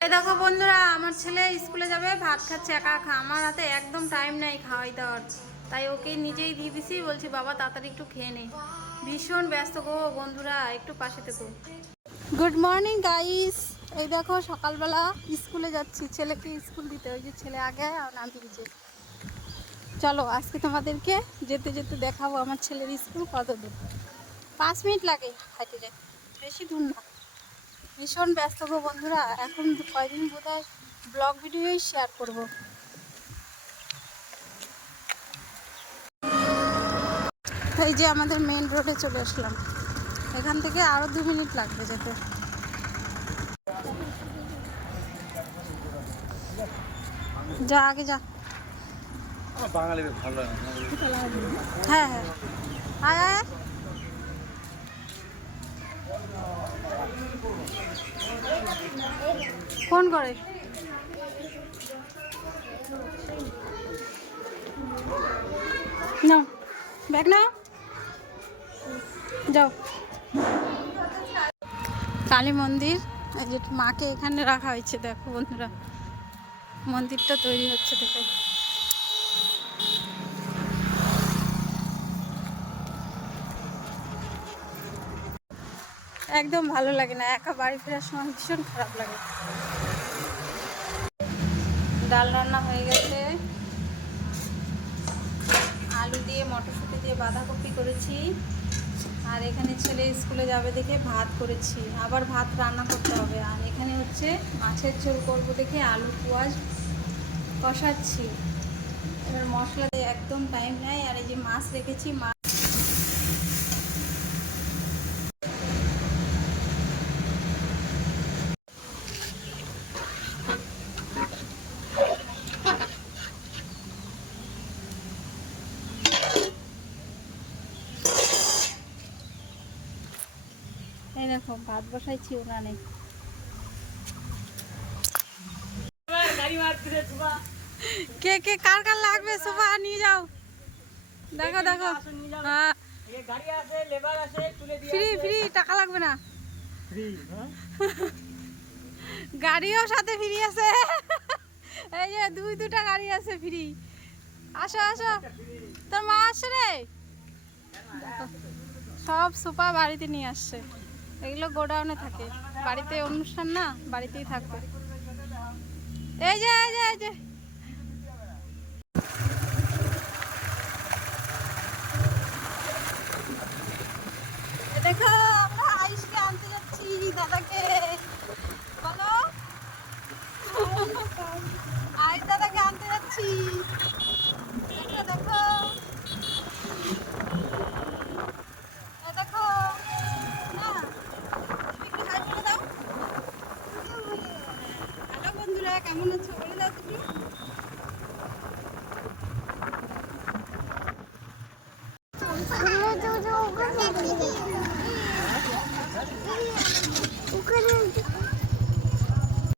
দেখো বন্ধুরা, আমার ছেলে স্কুলে যাবে, ভাত খাচ্ছে, একা খা আমার হাতে একদম টাইম নাই খাওয়াই দেওয়ার। তাই ওকে নিজেই দিয়ে দিছি, বলছি, বাবা, তাড়াতাড়ি একটু খেয়ে নে। ভীষণ ব্যস্ত গো বন্ধুরা, একটু পাশে থেকো। গুড মর্নিং গাইস এই দেখো, সকালবেলা স্কুলে যাচ্ছি। ছেলেকে স্কুল দিতে। ওই যে ছেলে আগে আমি নিচে। চলো, আজকে তোমাদেরকে যেতে যেতে দেখাবো আমার ছেলের স্কুল কত দূর পাঁচ মিনিট লাগে হাঁটে যায় বেশি দূর না। ভীষণ ব্যস্ত গো বন্ধুরা। এখন কয়দিন বোধ হয় ব্লগ ভিডিওই শেয়ার করব। এই যে আমাদের মেন রোডে চলে আসলাম। এখান থেকে আরও দু মিনিট লাগবে যেতে। যা আগে যা। হ্যাঁ হ্যাঁ। আয় আয়। ফোন করে। নাও, ব্যাগ নাও। যাও। কালী মন্দির মাকে এখানে রাখা হয়েছে, দেখো বন্ধুরা। মন্দিরটা তৈরি হচ্ছে দেখো। একদম ভালো লাগে না, একা বাড়ি ফেরার সময় ভীষণ খারাপ লাগে। ডাল রান্না হয়ে গেছে। আলু দিয়ে, মটরশুঁটি দিয়ে বাঁধাকপি করেছি। আর এখানে ছেলে স্কুলে যাবে দেখে ভাত করেছি। আবার ভাত রান্না করতে হবে। আর এখানে হচ্ছে মাছের ঝোল করব দেখে আলু, পেঁয়াজ কষাচ্ছি। এবার মশলা দিয়ে একদম টাইম নেয় আর এই যে মাছ রেখেছি মাছ এই দেখো, ভাত বসাইছি উনানে। কে কে, কার কার লাগবে? সোফা নিয়ে যাও। দেখো দেখো। হ্যাঁ। ফ্রি ফ্রি টাকা লাগবে না। গাড়িও সাথে ফ্রি আছে। এই যে, দুই দুটা গাড়ি আছে ফ্রি আসো আসো। তোর মা আসছে রে? সব সোফা বাড়িতে নিয়ে আসছে। এগুলো গোডাউনে থাকে। বাড়িতে অনুষ্ঠান না বাড়িতেই থাকবে। এই যে এই যে এই যে এ দেখো আমরা আইসকে আনতে যাচ্ছি দাদাকে বলো আইস দাদাকে আনতে যাচ্ছি দেখো দেখো এ দেখো না তুমি একটু হাই করে দাও হ্যালো বন্ধুরা কেমন আছো? বলে দাও তুমি।